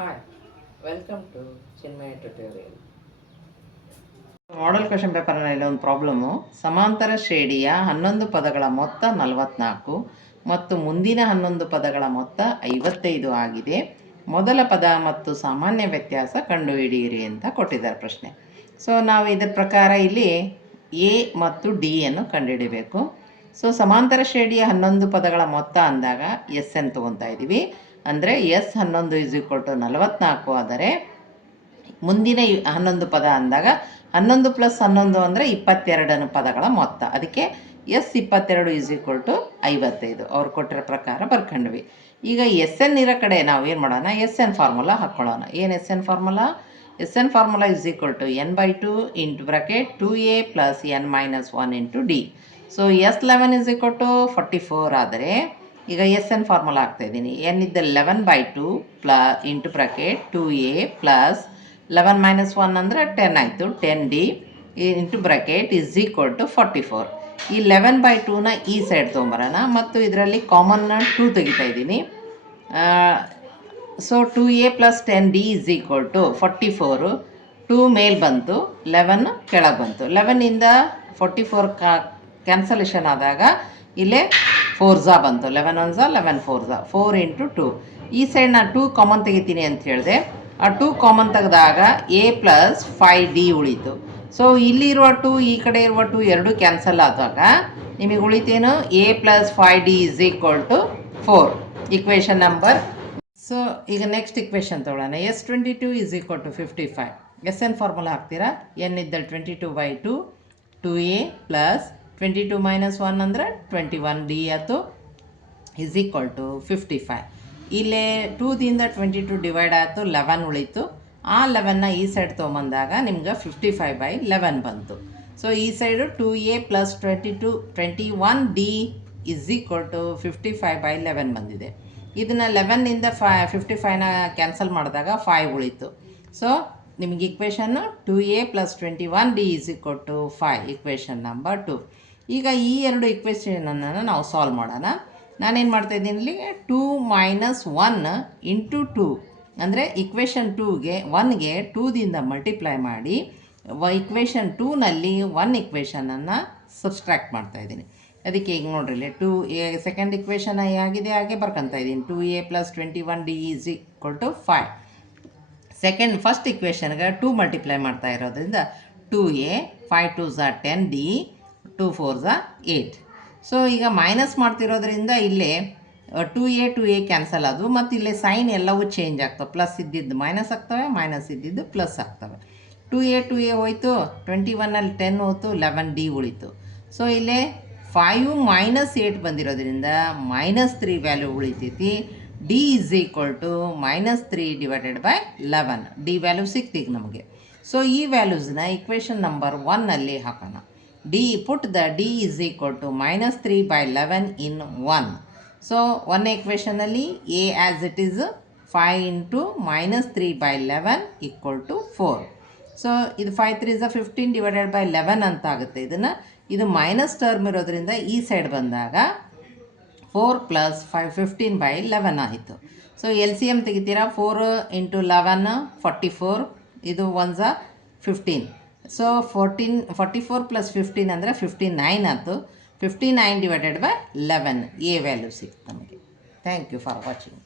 Hi, welcome to Chinmaya Tutorial. Model question ಪೇಪರ್ನಲ್ಲಿ ಒಂದು problem. ಸಮಾಂತರ ಶ್ರೇಣಿಯ 11 ಪದಗಳ ಮೊತ್ತ 44 ಮತ್ತು ಮುಂದಿನ 11 ಪದಗಳ ಮೊತ್ತ 55 ಆಗಿದೆ. ಮೊದಲ ಪದ ಮತ್ತು ಸಾಮಾನ್ಯ ವ್ಯತ್ಯಾಸ ಕಂಡುಹಿಡಿಯಿರಿ ಅಂತ ಕೊಟ್ಟಿದ್ದಾರೆ ಪ್ರಶ್ನೆ. ಸೊ ನಾವು ಇದರ ಪ್ರಕಾರ ಇಲ್ಲಿ ಎ ಮತ್ತು ಡಿ ಅನ್ನು ಕಂಡುಹಿಡಿಬೇಕು. ಸೊ ಸಮಾಂತರ ಶ್ರೇಣಿಯ 11 ಪದಗಳ ಮೊತ್ತ ಅಂದಾಗ ಎಸ್ ಅನ್ನು ತೊಗೊತಾ ಇದ್ದೀವಿ. ಅಂದರೆ ಎಸ್ 11 = 44 ಆದರೆ ಮುಂದಿನ 11 ಪದ ಅಂದಾಗ 11 + 11 ಅಂದರೆ 22 ಪದಗಳ ಮೊತ್ತ. ಅದಕ್ಕೆ ಎಸ್ 22 = 55 ಅವ್ರು ಕೊಟ್ಟಿರೋ ಪ್ರಕಾರ ಬರ್ಕೊಂಡ್ವಿ. ಈಗ ಎಸ್ ಎನ್ ಇರೋ ಕಡೆ ನಾವು ಏನು ಮಾಡೋಣ, ಎಸ್ ಎನ್ ಫಾರ್ಮುಲಾ ಹಾಕ್ಕೊಳ್ಳೋಣ. ಏನು S N formula? S N formula = n/2 × 2a + n - 1 × d. So S11 = 44 ಆದರೆ ಈಗ ಎಸ್ ಎನ್ ಫಾರ್ಮುಲಾ ಹಾಕ್ತಾಯಿದ್ದೀನಿ. n = 11/2 × 2a + 11 - 1 ಅಂದರೆ 10 ಆಯಿತು. 10d × = 44. ಈ 11/2ನ ಈ ಸೈಡ್ ತೊಗೊಂಬರೋಣ ಮತ್ತು ಇದರಲ್ಲಿ ಕಾಮನ್ 2 ತೆಗಿತಾ ಇದ್ದೀನಿ. So 2a + 10d = 44. 2 ಮೇಲೆ ಬಂತು, 11 ಕೆಳಗೆ ಬಂತು. 11ಇಂದ 44 ಕ್ಯಾನ್ಸಲೇಷನ್ ಆದಾಗ ಇಲ್ಲೇ 4 ಬಂತು. 11 1 11 4 4 × 2. ಈ ಸೈಡ್ ನಾನು 2 ಕಾಮನ್ ತೆಗಿತೀನಿ ಅಂತ ಹೇಳಿದೆ. ಆ 2 ಕಾಮನ್ ತೆಗೆದಾಗ a + 5d ಉಳೀತು. ಸೊ ಇಲ್ಲಿರುವ 2 ಈ ಕಡೆ ಇರುವ 2 ಎರಡು ಕ್ಯಾನ್ಸಲ್ ಆದಾಗ ನಿಮಗೆ ಉಳಿತೇನು? a + 5d = 4. Equation number. So ಈಗ ನೆಕ್ಸ್ಟ್ ಇಕ್ವೇಷನ್ ತೊಗೊಳ್ಳೋಣ. S22 = 55. ಎಸ್ ಎನ್ ಫಾರ್ಮುಲಾ ಹಾಕ್ತೀರಾ. n = 22/2 2a + 22 - 1 ಅಂದರೆ 21d ಆಯಿತು = 55. ಇಲ್ಲೇ 2ದಿಂದ 22 ಡಿವೈಡ್ ಆಯಿತು, 11 ಉಳೀತು. ಆ 11ನ ಈ ಸೈಡ್ ತೊಗೊಂಬಂದಾಗ ನಿಮ್ಗೆ 55/11 ಬಂತು. ಸೊ ಈ ಸೈಡು 2a + 21d = 55/11 ಬಂದಿದೆ. ಇದನ್ನು 11ಇಂದ 55ನ ಕ್ಯಾನ್ಸಲ್ ಮಾಡಿದಾಗ 5 ಉಳೀತು. ಸೊ ನಿಮಗೆ ಇಕ್ವೇಷನ್ನು 2a + 21d = 5. Equation number 2. ಈಗ ಈ ಎರಡು ಇಕ್ವೇಷನನ್ನು ನಾವು ಸಾಲ್ವ್ ಮಾಡೋಣ. ನಾನೇನು ಮಾಡ್ತಾಯಿದ್ದೀನಿ ಇಲ್ಲಿ 2 - 1 × 2 ಅಂದರೆ ಇಕ್ವೇಷನ್ 1ಗೆ 2ದಿಂದ ಮಲ್ಟಿಪ್ಲೈ ಮಾಡಿ ಇಕ್ವೇಷನ್ 2ನಲ್ಲಿ 1 ಇಕ್ವೇಷನನ್ನು ಸಬ್ಸ್ಟ್ರ್ಯಾಕ್ಟ್ ಮಾಡ್ತಾಯಿದ್ದೀನಿ. ಅದಕ್ಕೆ ಈಗ ನೋಡ್ರಿ ಇಲ್ಲಿ 2a ಸೆಕೆಂಡ್ ಇಕ್ವೇಷನ್ ಆಗಿದೆ ಹಾಗೆ ಬರ್ಕೊತಾ ಇದ್ದೀನಿ. 2a + 21d = 5. ಫಸ್ಟ್ ಇಕ್ವೇಷನ್ಗೆ 2 ಮಲ್ಟಿಪ್ಲೈ ಮಾಡ್ತಾ ಇರೋದ್ರಿಂದ 2a 5 2s 10d 2 4s 8. So ಈಗ ಮೈನಸ್ ಮಾಡ್ತಿರೋದ್ರಿಂದ ಇಲ್ಲೇ 2a ಕ್ಯಾನ್ಸಲ್ ಆದವು ಮತ್ತು ಇಲ್ಲೇ ಸೈನ್ ಎಲ್ಲವೂ ಚೇಂಜ್ ಆಗ್ತವೆ. ಪ್ಲಸ್ ಇದ್ದಿದ್ದು ಮೈನಸ್ ಆಗ್ತವೆ, ಮೈನಸ್ ಇದ್ದಿದ್ದು ಪ್ಲಸ್ ಆಗ್ತವೆ. 2a ಹೋಯ್ತು, 21ನಲ್ಲಿ 10 ಹೋಯ್ತು, 11d ಉಳಿತು. ಸೊ ಇಲ್ಲೇ 5 - 8 ಬಂದಿರೋದ್ರಿಂದ -3 ವ್ಯಾಲ್ಯೂ ಉಳಿತೈತಿ. d = -3 / 11. ಡಿ ವ್ಯಾಲ್ಯೂ ಸಿಕ್ತೀಗ ನಮಗೆ. ಸೊ ಈ ವ್ಯಾಲ್ಯೂಸ್ನ ಇಕ್ವೇಷನ್ ನಂಬರ್ 1ನಲ್ಲಿ ಹಾಕೋಣ. put the d = -3/11 in 1. So 1 ಇಕ್ವೇಷನಲ್ಲಿ a as it is 5 × -3/11 = 4. So ಇದು 5 3s 15 / 11 ಅಂತ ಆಗುತ್ತೆ. ಇದು ಮೈನಸ್ ಟರ್ಮ್ ಇರೋದ್ರಿಂದ ಈ ಸೈಡ್ ಬಂದಾಗ 4 + 5 15/11 ಆಯಿತು. So LCM ತೆಗಿತೀರಾ. 4 × 11 44. ಇದು 1s 15. ಸೊ 44 + 15 ಅಂದರೆ 59 ಆಯಿತು. 59 / 11 ಎ ವ್ಯಾಲ್ಯೂ ಸಿಕ್ತು ನಮಗೆ. Thank you for watching.